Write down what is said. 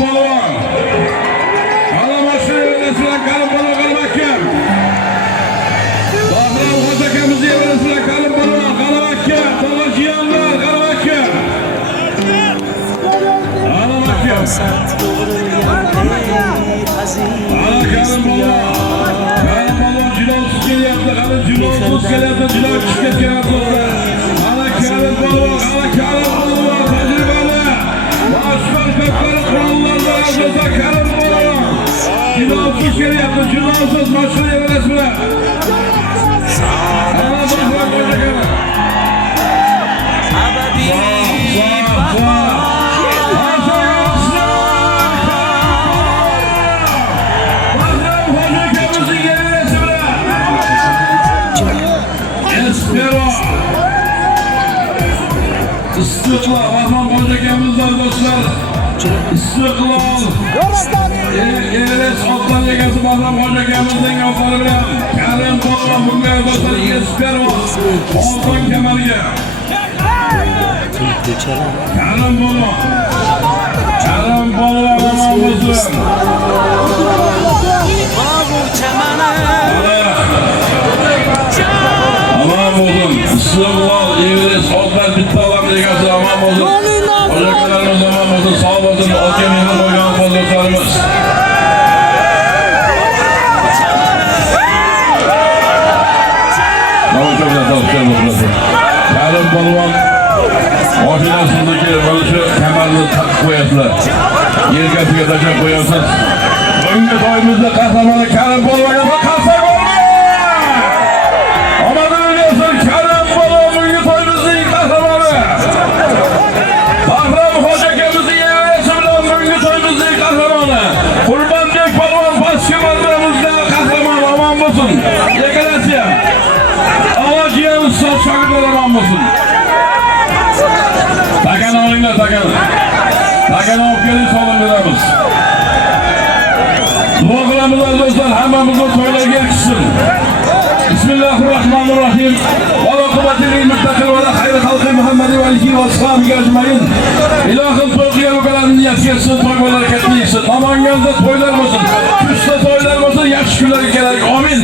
polvon. Alamasini bilan Karim polvon Qalabakka. Bahrom Hoji akamiz bilan Karim polvon Qalabakka. Tog'ajiyonlar Qalabakka. Qalabakka. Karim polvon. Karim polvon jilosiz kelyapti. Hali jilosiz kelyapti. Jilos tushib kelyapti. Ana Karim polvon, ana Karim polvon tajribali. Boshqar ko'plar qurollarda azoza Karim polvon. Jilosiz kelyapti. Jilosiz mashina evalasizlar. Ana Bahrom Hoji akamiz. İstiqlol, Bahrom Hoji akamizdan do'stlar. Istiqlol. Eres otlar egasi Bahrom Hoji akamizning otlari bilan Karim polvon bunga do'stlar Espervo. Oltin kamarga. Karim polvon. Karim polvon namozimiz. Aman bo'lsin. Istiqlol, Eres otlar bitta egasi aman bo'lsin. Hocalarımız aman bo'lsin, sağ bo'lsin. Otga mehmon bo'lgan qoldoshlarimiz. Karim polvon mashinasindagi mana shu kamarni taqib qo'yasizlar. Yelkasiga tashlab qo'yasiz. Bunga to'yimizda qahramoni Karim polvonga qarsak bo'lmaydi. Omadini bersin Karim polvon bunga to'yimizning qahramoni. Bahrom Hoji akamizning evasi bilan bunga to'yimizning qahramoni. Qurbonbek polvon pastki manziramizda qahramon omon bo'lsin. Yekalasiya. Alajiyan ustoz shogirdlar omon bo'lsin. Takan olinglar, takan. Takan olib kelib salom beramiz. Duo qilamiz do'stlar, hammamizni to'ylarga yetishsin. Bismillahirrahmanirrahim. Va oqibatil muttaqin va xayri xalqi Muhammad va alihi va ashabiga ajmain. Ilohim to'yga bo'lgan niyatga yetsin, to'y barakatli bo'lsin. Namanganda to'ylar bo'lsin, kuzda to'ylar bo'lsin, yaxshi kunlarga kerak. Amin.